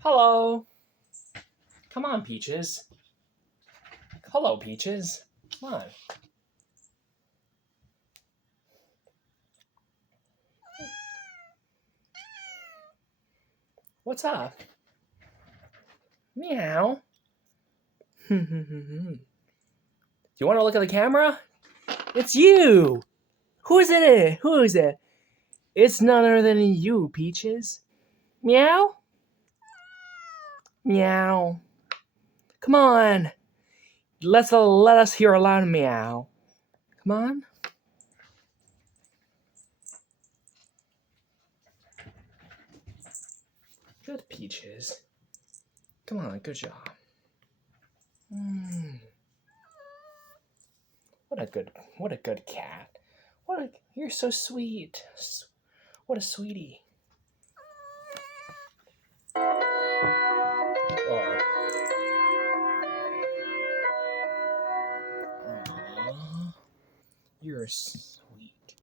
Hello. Come on, Peaches. Hello, Peaches. Come on. What's up? Meow. You want to look at the camera? It's you. Who is it? Who is it? It's none other than you, Peaches. Meow. Meow. Come on. Let us hear a loud meow. Come on. Good, Peaches. Come on, good job. What a good cat. You're so sweet. What a sweetie. Aw. Aw. You're